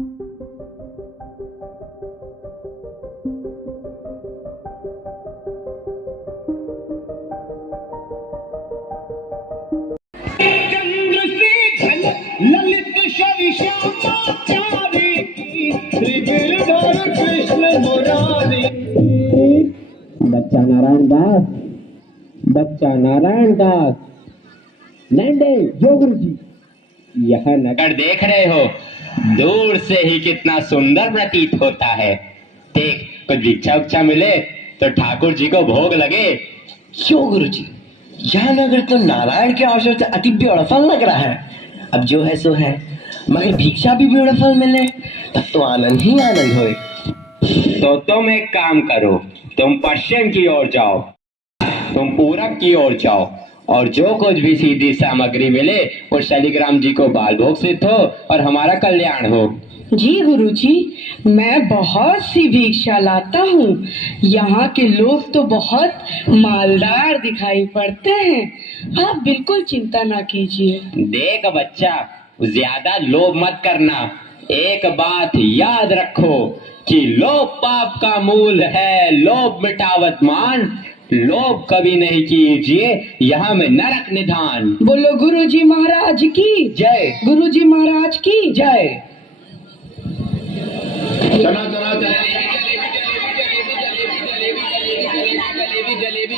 चंद्र से झलक ललित शवि श्यामा प्यारे की गिरधर कृष्ण मुरारी। बच्चा नारायण दास, बच्चा नारायण दास, लैंडे जो गुरु जी। यह नगर देख रहे हो, दूर से ही कितना सुंदर प्रतीत होता है। देख, कुछ भिक्षा उच्छा मिले तो ठाकुर जी को भोग लगे। क्यों गुरुजी, यह नगर तो नारायण के अवसर से अति ब्यूटीफुल लग रहा है। अब जो है सो है, मगर भिक्षा भी ब्यूटीफुल मिले तब तो आनंद ही आनंद होए। तो तुम एक काम करो, तुम पश्चिम की ओर जाओ, तुम पूरब की ओर जाओ, और जो कुछ भी सीधी सामग्री मिले वो शालिग्राम जी को बाल भोग सिद्ध हो और हमारा कल्याण हो। जी गुरुजी, मैं बहुत सी भिक्षा लाता हूँ। यहाँ के लोग तो बहुत मालदार दिखाई पड़ते हैं। आप बिल्कुल चिंता ना कीजिए। देख बच्चा, ज्यादा लोभ मत करना। एक बात याद रखो कि लोभ पाप का मूल है, लोभ मिटावत मान। लोभ कभी नहीं कीजिए, यहाँ में नरक निधान। बोलो गुरुजी महाराज की जय। गुरुजी महाराज की जय। चलो चलो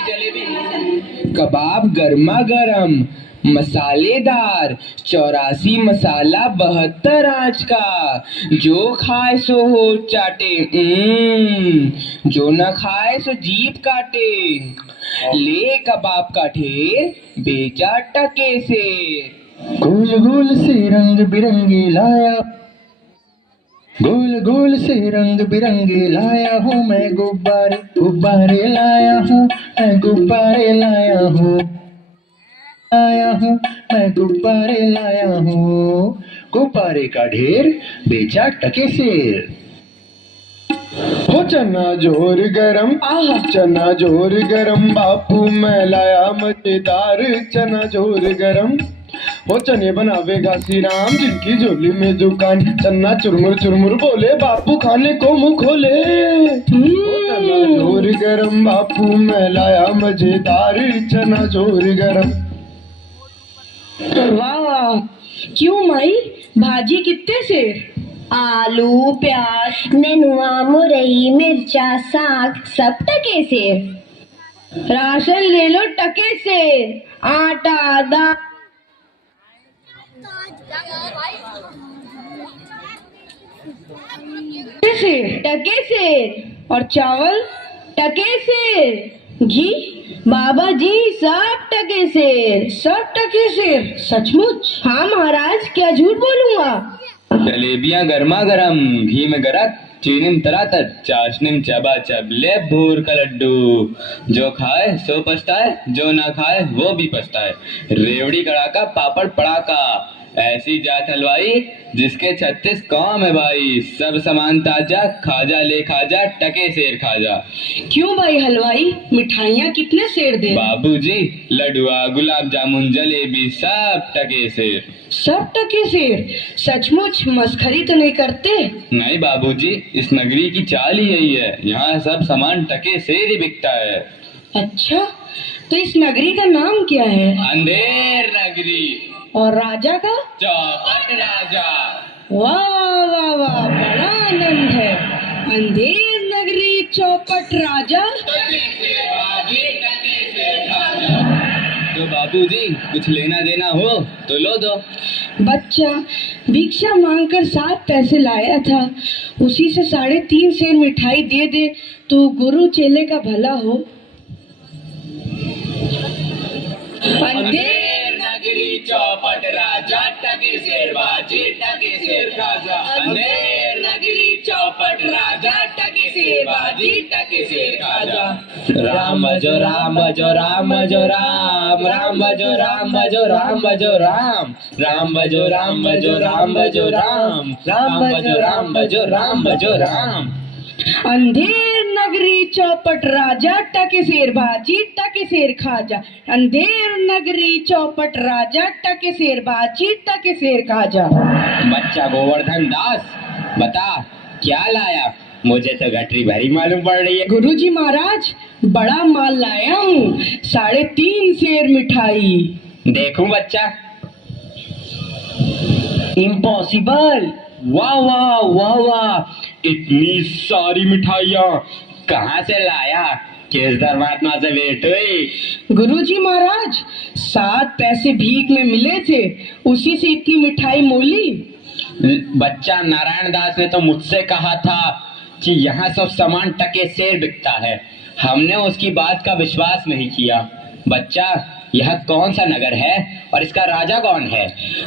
जलेबी। कबाब गर्मा गर्म, मसालेदार, 84 मसाला 72 आंच का। जो खाए सो हो चाटे, जो न खाए सो जीभ काटे। ले कबाब का ढेर, बेचा टके से। गोल गोल से रंग बिरंगे लाया, गोल गोल से रंग बिरंगे लाया हूँ मैं गुब्बारे, गुब्बारे लाया हूँ मैं गुब्बारे लाया हूँ, लाया हूँ मैं गुब्बारे लाया हूँ। गुब्बारे का ढेर बेचा टके से। हो चना जोर गरम, चना जोर गरम, बापू मैं लाया मजेदार चना जोर गरम। हो चने बनावेगा श्री राम, जिनकी झोली में दुकान। चन्ना चुरमुर चुरमुर बोले, बापू खाने को मुंह खोले। हो चना जोर गरम, बापू मैं लाया मजेदार चना जोर गरम। वाह वाह, क्यों माई, भाजी कितने से? आलू, प्याज, नेनुआ, मुरई, मिर्चा, साग सब टके से। राशन ले लो टके से। आटा, दाल से टके से, और चावल टके से। घी बाबा जी सब टके से। सब टके से? सचमुच? हाँ महाराज, क्या झूठ बोलूंगा। जलेबियां गर्मा गर्म, घी में गरक, चीनी में तरातर, चाशनी में चबाचब, ले भूर का लड्डू। जो खाए सो पछताए, जो ना खाए वो भी पछताए। रेवड़ी कड़ाका, पापड़ पड़ाका, ऐसी जात हलवाई जिसके 36 काम है भाई। सब सामान ताजा, खाजा ले खाजा, टके सेर खाजा। क्यों भाई हलवाई, मिठाइयाँ कितने सेर दे? बाबूजी, लडुआ, गुलाब जामुन, जलेबी सब टके सेर। सब टके सेर? सचमुच मस्खरी तो नहीं करते? नहीं बाबूजी, इस नगरी की चाल ही यही है, यहाँ सब सामान टके सेर ही बिकता है। अच्छा, तो इस नगरी का नाम क्या है? अंधेर नगरी। और राजा का? चौपट राजा। वाह वाह वाह वाह, बड़ा आनंद है। अंधेर नगरी, चौपट राजा। तो बाबूजी, कुछ लेना देना हो तो लो दो। बच्चा भिक्षा मांगकर 7 पैसे लाया था, उसी से 3.5 सेर मिठाई दे दे तो गुरु चेले का भला हो। अंधेर नगरी, चौपट राजा, टके सेर बाजी, टके सेर खाजा। अंधेर नगरी, चौपट राजा, टके सेर बाजी, टके सेर खाजा। राम भजो राम भजो राम भजो राम, राम भजो राम भजो राम भजो राम, राम भजो राम भजो राम भजो राम, राम भजो राम भजो राम भजो राम। अंधेर नगरी, चौपट राजा, टके सेर बाजी, टके सेर खाजा। अंधेर नगरी, चौपट राजा, टके सेर बाजी, टके सेर खाजा। बच्चा गोवर्धन दास, बता क्या लाया, मुझे तो गठरी भरी मालूम पड़ रही है। गुरुजी महाराज, बड़ा माल लाया हूँ, 3.5 सेर मिठाई। देखूं बच्चा। इम्पॉसिबल, वाह वाह वाह वाह, इतनी सारी मिठाइयाँ कहाँ से लाया, किस धर्मात्मा से भेंट हुई? गुरुजी महाराज, 7 पैसे भीख में मिले थे, उसी से इतनी मिठाई मोली। बच्चा, नारायण दास ने तो मुझसे कहा था कि यहाँ सब सामान टके सेर बिकता है, हमने उसकी बात का विश्वास नहीं किया। बच्चा, यह कौन सा नगर है और इसका राजा कौन है?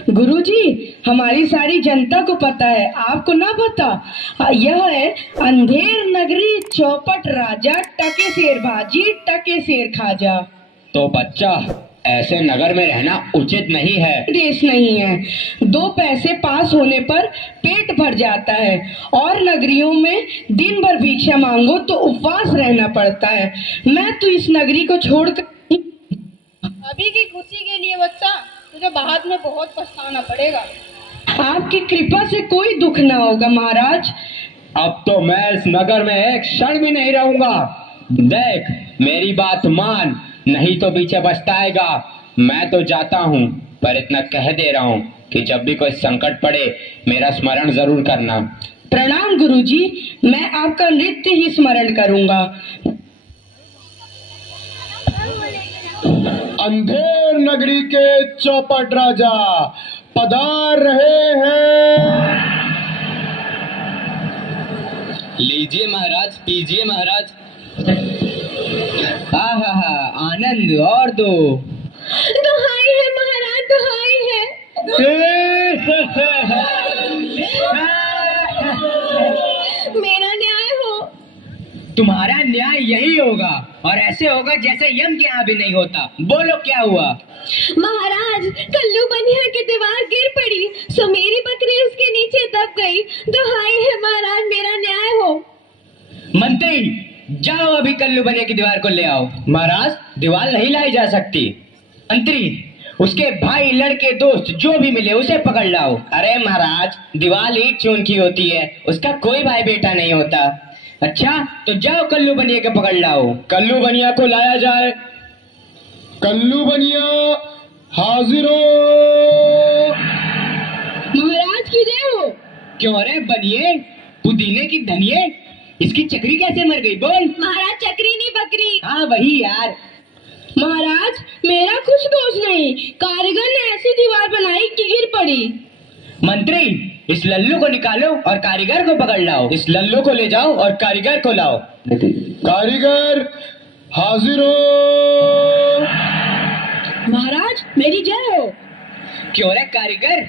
गुरुजी, हमारी सारी जनता को पता है, आपको ना पता? यह है अंधेर नगरी, चौपट राजा, टके शेर भाजी, टके शेर खाजा। तो बच्चा, ऐसे नगर में रहना उचित नहीं है। देश नहीं है, 2 पैसे पास होने पर पेट भर जाता है, और नगरियों में दिन भर भिक्षा मांगो तो उपवास रहना पड़ता है। मैं तो इस नगरी को छोड़कर अभी की खुशी के लिए बच्चा, तुझे बाद में बहुत पछताना पड़ेगा। आपकी कृपा से कोई दुख ना होगा महाराज। अब तो मैं इस नगर में एक क्षण भी नहीं रहूंगा। देख, मेरी बात मान, नहीं तो पीछे पछताएगा। मैं तो जाता हूँ, पर इतना कह दे रहा हूँ कि जब भी कोई संकट पड़े मेरा स्मरण जरूर करना। प्रणाम गुरुजी, मैं आपका नित्य ही स्मरण करूंगा। अंधेर नगरी के चौपट राजा पधार रहे हैं। लीजिए महाराज, पीजिए महाराज। आहा, आनंद और दो। दुहाई है महाराज, दुहाई है। मेरा न्याय हो। तुम्हारा न्याय यही होगा, और ऐसे होगा जैसे यम के यहाँ भी नहीं होता। बोलो क्या हुआ? महाराज, कल्लू बनिया की दीवार गिर पड़ी, सो मेरी बकरी उसके नीचे दब गई। दुहाई है महाराज, मेरा न्याय हो। मंत्री, जाओ अभी कल्लू बनिया की दीवार को ले आओ। महाराज, दीवार नहीं लाई जा सकती। मंत्री, उसके भाई, लड़के, दोस्त जो भी मिले उसे पकड़ लाओ। अरे महाराज, दीवार ईंट चून की होती है, उसका कोई भाई बेटा नहीं होता। अच्छा, तो जाओ कल्लू बनिया के पकड़ लाओ। कल्लू बनिया को लाया जाए। कल्लू बनिया हाजिर हो। महाराज की जय हो। क्यों रे बनिए, पुदीने की धनिये, इसकी चक्री कैसे मर गई? बोल। महाराज, चक्री नहीं बकरी। हाँ वही यार। महाराज, मेरा कुछ दोष नहीं, कारीगर ने ऐसी दीवार बनाई कि गिर पड़ी। मंत्री, इस लल्लू को निकालो और कारीगर को पकड़ लाओ। इस लल्लू को ले जाओ और कारीगर को लाओ। कारीगर हाजिर हो। महाराज, मेरी जय हो। क्यों रे कारीगर,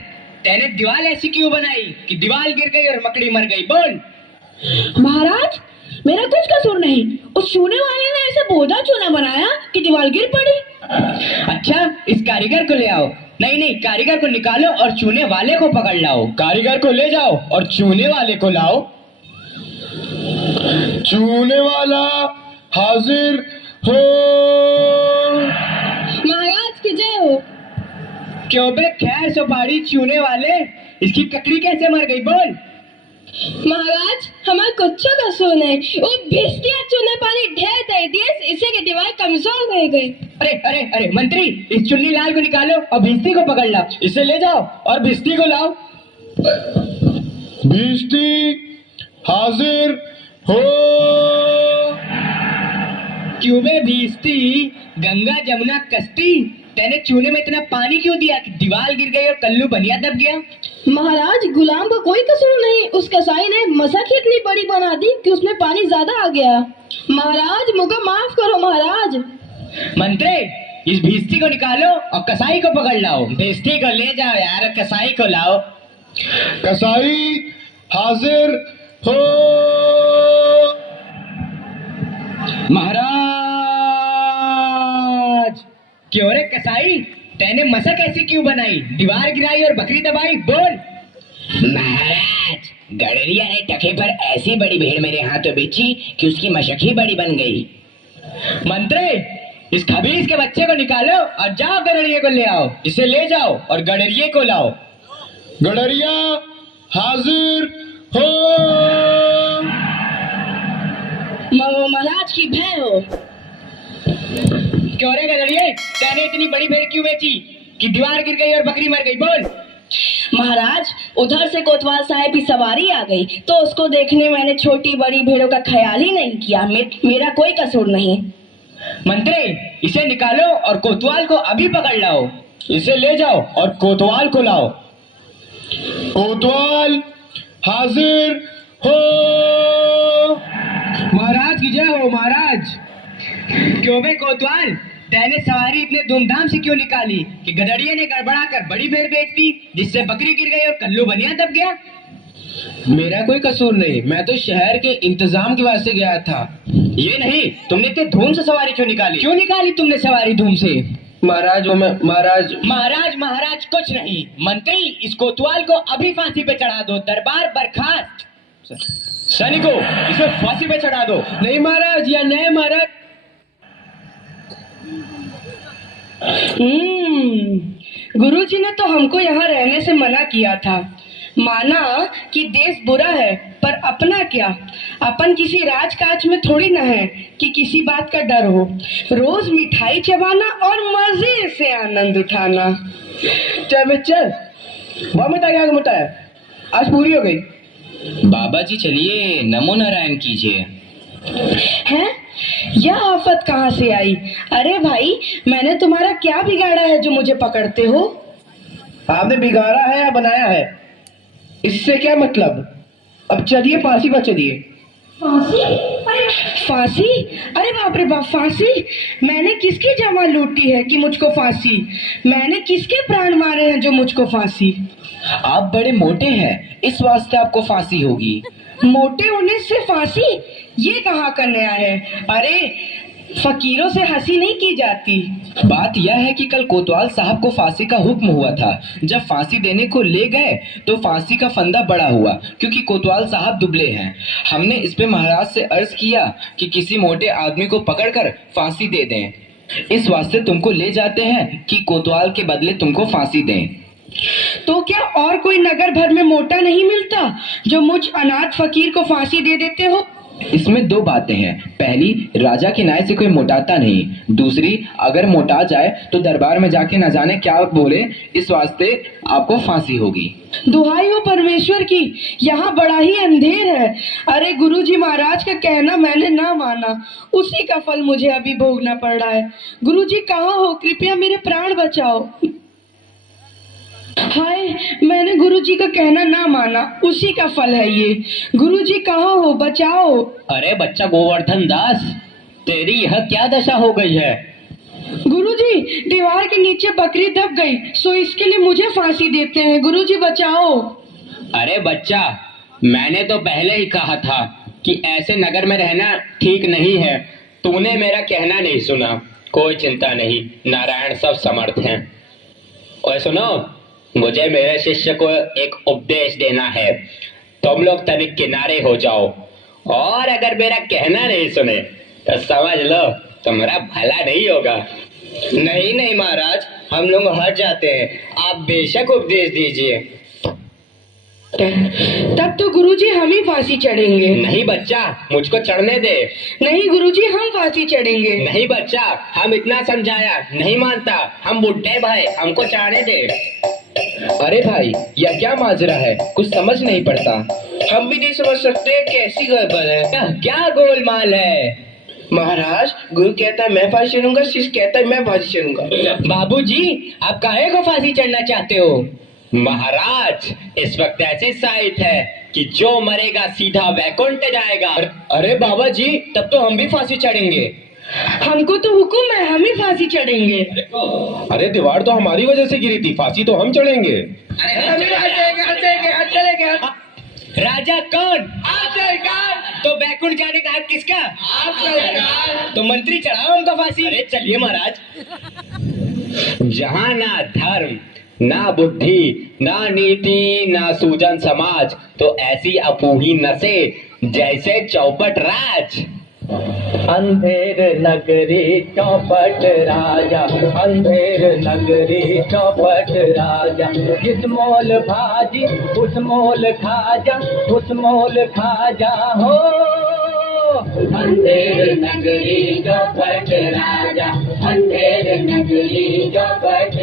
तेने दीवार ऐसी क्यों बनाई कि दीवार गिर गई और मकड़ी मर गई? बोल। महाराज, मेरा कुछ कसूर नहीं, उस चूने वाले ने ऐसा बोझा चूना बनाया कि दीवार गिर पड़ी। अच्छा, इस कारीगर को ले आओ। नहीं, कारीगर को निकालो और चूने वाले को पकड़ लाओ। कारीगर को ले जाओ और चूने वाले को लाओ। चूने वाला हाजिर हो। महाराज की जय हो। क्यों बे खैर सुपारी चूने वाले, इसकी ककड़ी कैसे मर गई? बोल। महाराज, हमारा कुछ कसूर नहीं, वो भिष्टिया चूने पानी ढेर दे दिए, इससे की दीवार कमजोर हो गई। अरे मंत्री, इस चुन्नी लाल को निकालो और भिष्टी को पकड़ लाओ। इसे ले जाओ और भिष्टी को लाओ। भिष्टी हाजिर हो। क्यों बे भिष्टी, गंगा जमुना कश्ती, तेने चूने में इतना पानी क्यों दिया कि दीवार गिर गई और कल्लू बनिया दब गया? महाराज, गुलाम का कोई कसूर नहीं, उस कसाई ने मशक ही इतनी बड़ी बना दी कि उसमें पानी ज्यादा आ गया। महाराज, मुझे माफ करो महाराज। मंत्री, इस भिष्टी को निकालो और कसाई को पकड़ लाओ। भिष्टी को ले जाओ यार, कसाई को लाओ। कसाई हाजिर हो। महाराज, क्यों रे कसाई, तेने मशक ऐसी क्यों बनाई, दीवार गिराई और बकरी दबाई? बोल। महाराज, गडरिया ने टके पर ऐसी बड़ी भीड़ मेरे हाथों बेची कि उसकी मशक ही बड़ी बन गई। मंत्री, इस खबीज के बच्चे को निकालो और जाओ गडरिये को ले आओ। इसे ले जाओ और गडरिये को लाओ। गडरिया हाजिर हो। चोरे गधड़िए, तैने इतनी बड़ी भेड़ क्यों बेची कि दीवार गिर गई और बकरी मर गई? बोल। महाराज, उधर से कोतवाल साहब की सवारी आ गई तो उसको देखने मैंने छोटी बड़ी भेड़ों का ख्याल ही नहीं किया। मेरा कोई कसूर नहीं। मंत्री, इसे निकालो और कोतवाल को अभी पकड़ लाओ। इसे ले जाओ और कोतवाल को लाओ। कोतवाल हाजिर हो। महाराज की जय हो। महाराज, क्यों बे कोतवाल, तैने सवारी इतने धूमधाम से क्यों निकाली कि गधड़िए ने गड़बड़ा कर बड़ी भेड़ बेच दी, जिससे बकरी गिर गई और कल्लू बनिया दब गया? मेरा कोई कसूर नहीं, मैं तो शहर के इंतजाम के वास्ते गया था। ये नहीं, तुमने इतने धूम से सवारी क्यों निकाली? क्यों निकाली तुमने सवारी धूम से? महाराज, महाराज कुछ नहीं। मंत्री, इस कोतवाल को अभी फांसी पे चढ़ा दो। दरबार बर्खास्त। सैनिकों, इसे फांसी पे चढ़ा दो। नहीं महाराज, या नहीं महाराज। गुरुजी ने तो हमको यहाँ रहने से मना किया था। माना कि देश बुरा है, पर अपना क्या, अपन किसी राजकाज में थोड़ी न है कि किसी बात का डर हो। रोज मिठाई चबाना और मजे से आनंद उठाना। चल वह मिटा है, आज पूरी हो गई। बाबा जी चलिए, नमो नारायण कीजिए। हैं? यह आफत कहाँ से आई? अरे भाई, मैंने तुम्हारा क्या बिगाड़ा है जो मुझे पकड़ते हो? आपने बिगाड़ा है या बनाया है, इससे क्या मतलब। अब चलिए फांसी पर चलिए। फांसी? फांसी? अरे बाप रे बाप, फांसी? मैंने किसकी जमा लूटी है कि मुझको फांसी? मैंने किसके प्राण मारे हैं जो मुझको फांसी? आप बड़े मोटे हैं, इस वास्ते आपको फांसी होगी। मोटे होने से फांसी? ये कहाँ का नया है? अरे फकीरों से हंसी नहीं की जाती। बात यह है कि कल कोतवाल साहब को फांसी का हुक्म हुआ था। जब फांसी देने को ले गए तो फांसी का फंदा बड़ा हुआ, क्योंकि कोतवाल साहब दुबले हैं। हमने इस पे महाराज से अर्ज किया कि किसी मोटे आदमी को पकड़कर फांसी दे दें। इस वास्ते तुमको ले जाते हैं कि कोतवाल के बदले तुमको फांसी दें। तो क्या और कोई नगर भर में मोटा नहीं मिलता जो मुझ अनाथ फकीर को फांसी दे देते हो? इसमें दो बातें हैं। पहली, राजा के न्याय से कोई मोटाता नहीं। दूसरी, अगर मोटा जाए तो दरबार में जाके न जाने क्या बोले, इस वास्ते आपको फांसी होगी। दुहाई हो परमेश्वर की, यहाँ बड़ा ही अंधेर है। अरे गुरुजी महाराज का कहना मैंने ना माना, उसी का फल मुझे अभी भोगना पड़ रहा है। गुरुजी कहाँ हो? कृपया मेरे प्राण बचाओ। हाय, मैंने गुरुजी का कहना ना माना, उसी का फल है ये। गुरुजी कहाँ हो? बचाओ। अरे बच्चा गोवर्धन दास, तेरी यह क्या दशा हो गई है? गुरुजी, दीवार के नीचे बकरी दब गई, सो इसके लिए मुझे फांसी देते हैं। गुरुजी बचाओ। अरे बच्चा, मैंने तो पहले ही कहा था कि ऐसे नगर में रहना ठीक नहीं है। तूने मेरा कहना नहीं सुना। कोई चिंता नहीं, नारायण सब समर्थ हैं। और सुनो, मुझे मेरे शिष्य को एक उपदेश देना है। तुम लोग तनिक किनारे हो जाओ, और अगर मेरा कहना नहीं सुने तो समझ लो तुम्हारा भला नहीं होगा। नहीं महाराज, हम लोग हट जाते हैं, आप बेशक उपदेश दीजिए। तब तो गुरुजी हम ही फांसी चढ़ेंगे। नहीं बच्चा, मुझको चढ़ने दे। नहीं गुरुजी, हम फांसी चढ़ेंगे। नहीं बच्चा, हम इतना समझाया, नहीं मानता। हम बुढ़े भाई, हमको चढ़ने दे। अरे भाई, यह क्या माजरा है, कुछ समझ नहीं पड़ता। हम भी नहीं समझ सकते कैसी गड़बड़ है। क्या गोलमाल है? महाराज, गुरु कहता है मैं फांसी चढ़ूंगा, शिष्य कहता है मैं फांसी चढ़ूंगा। बाबूजी, आप काहे को फांसी चढ़ना चाहते हो? महाराज, इस वक्त ऐसी साइट है कि जो मरेगा सीधा वैकुंठ जाएगा। अरे बाबा जी, तब तो हम भी फांसी चढ़ेंगे। हमको तो हुक्म है, हम ही फांसी चढ़ेंगे। अरे दीवार तो हमारी वजह से गिरी थी, फांसी तो हम चढ़ेंगे। राजा कौन? आप सरकार। तो वैकुंठ जाने का हक किसका? आप सरकार। तो मंत्री चढ़ाओ हमको फांसी। अरे चलिए महाराज। जहाँ ना धर्म, ना बुद्धि, ना नीति, ना सूजन समाज, तो ऐसी अपूही नसे जैसे चौपट राज। अंधेर नगरी चौपट राजा, अंधेर नगरी चौपट राजा। जिस मोल भाजी उस मोल खाजा, उस मोल खाजा हो। अंधेर नगरी चौपट राजा, अंधेर नगरी चौपट